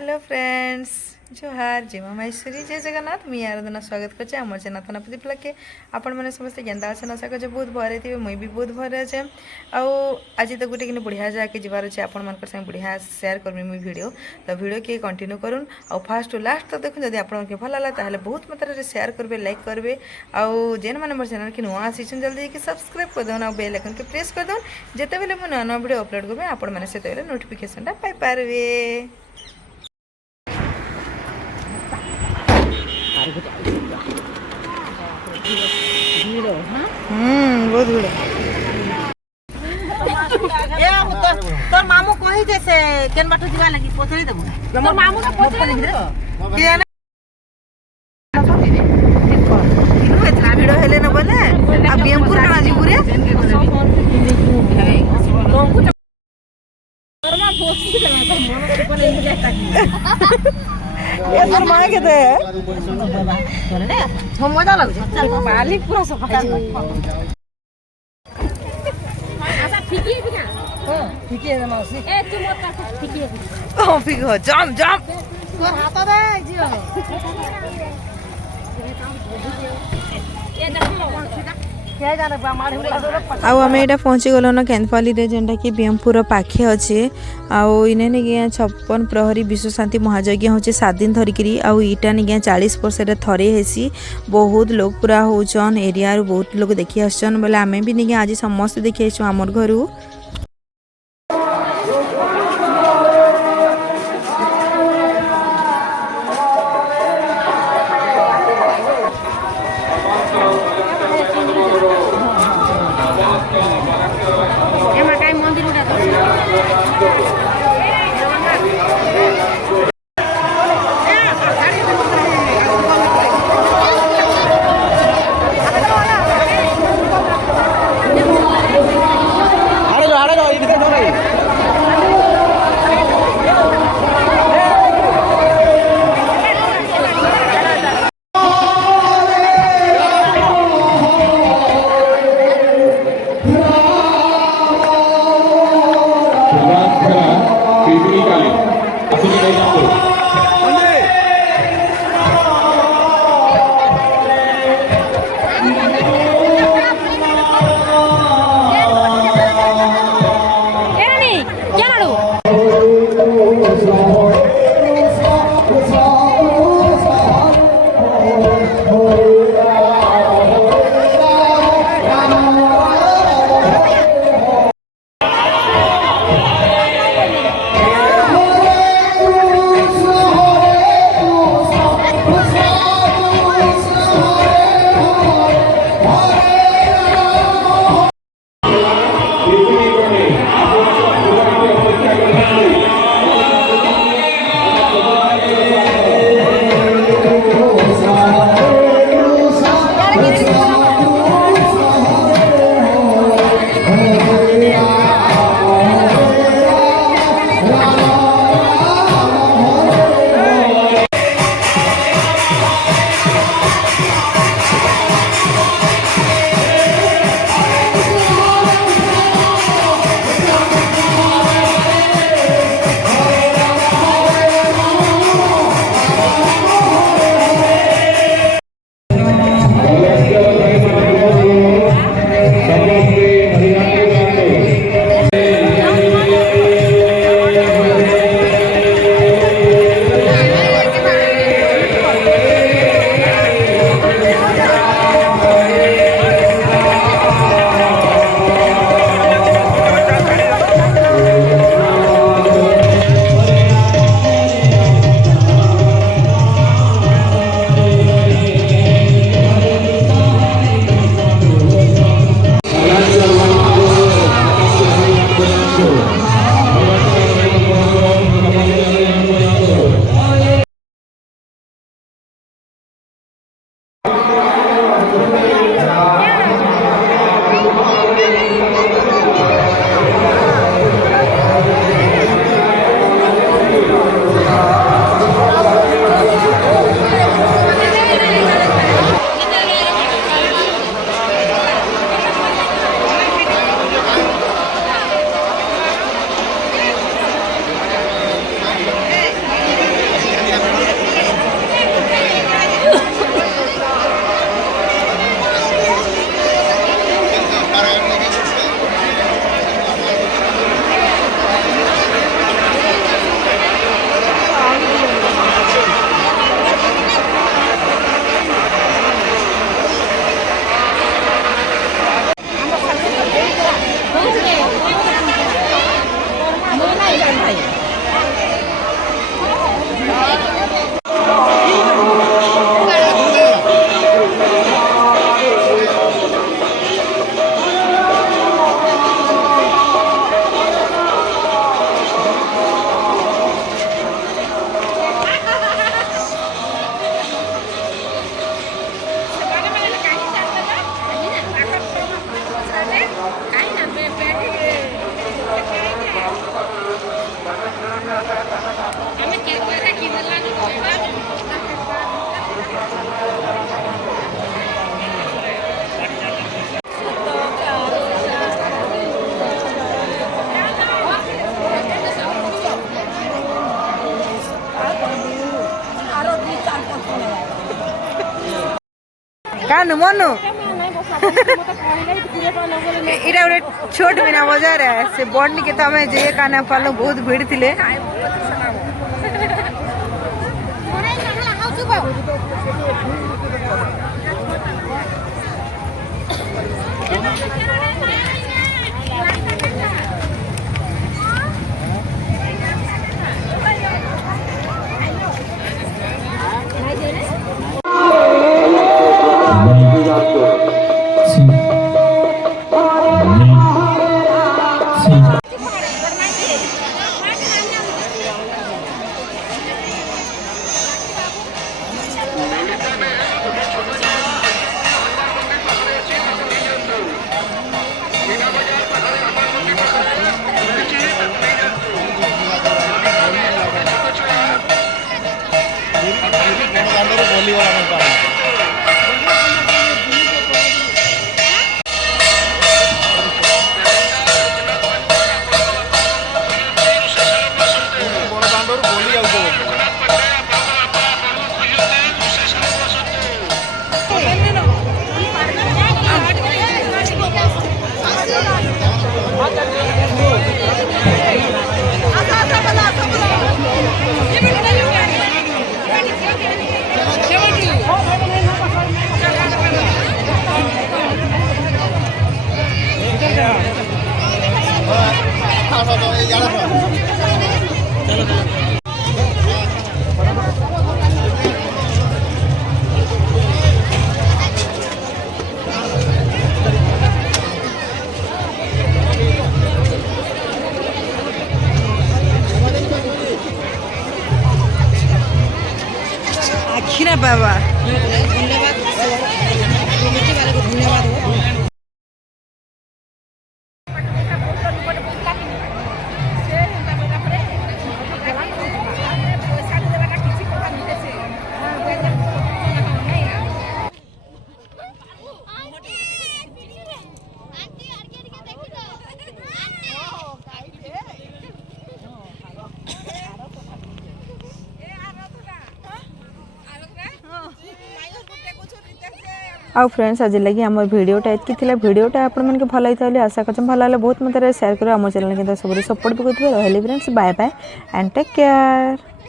Hello friends जोहार जय माँ महेश्वरी जय जगन्नाथ मुई आराधना स्वागत करछे आमर चैनल थाना प्रदीप लगे आपण मैंने समस्त ज्ञान आसन आशा कर बहुत भरे थे मुई भी बहुत भरे अच्छे आज तो गोटे कि बढ़िया जगह जबार अच्छे आपण मान संग बढ़िया सेयार करमी मुई वीडियो किए कंटिन्यू करूँ आउ फास्ट टू लास्ट तो देखूँ जब आप भल लगा बहुत मात्रा में सेयार करेंगे लाइक करेंगे आउ जेन मैंने मोर चैनल की नुआ आसी जल्दी कि सब्सक्राइब कर दौन बेल आइकन के प्रेस कर दौन जिते बेले मुझे नुआ नुआ वीडियो अपलोड करेंगे आपण मैंने से नोटिफिकेशन पाई पारे। बहुत भीड़ तोर मामू कहि दे से केन बाटो जीवा लगी पोथरी देबो तोर मामू के पोथरी दे के जाने इनु एतना भीड़ हेले न बोले आ बियमपुर कना जीबू रे तोरमा पोथरी देला त मन करे पले इन जाता ये तोर मां के दे हम मजा लागछ चल बाली पूरा सफा ठीक है ना हां ठीक है मौसी ए तू मत कर ठीक है ओ फिक हो जम जम तोर हाथ दे जियो ये देखो आम यहाँ पहुँची गलन केन्दपाली जेनटा कि बीएमपुर पाखे अच्छे आउ इने निज्ञा 56 प्रहरी विश्व शांति महायज्ञ होचे 7 दिन धरिकी आउ इटा निज्ञा 40% थरे हेसी बहुत लोग पूरा होचन एरिया बहुत लोग देखी आसन बोले आम भी निज्ञा आज समस्त देखी आमर घर जानु मनु इटा गोटे छोट मीना बाजार है से बड़नी के तमें जे काना पालो बहुत भीड़ थिले आखिरा बाबा आउ फ्रेंड्स आज लगी आम भिडियोटा एतकी थिला भिडियोटा आपण मन के भल होइता आशा करछम भल लागले बहुत मात्रा शेयर करो आम चैनल के सब सपोर्ट भी करथिबे रहली friends bye bye and take care.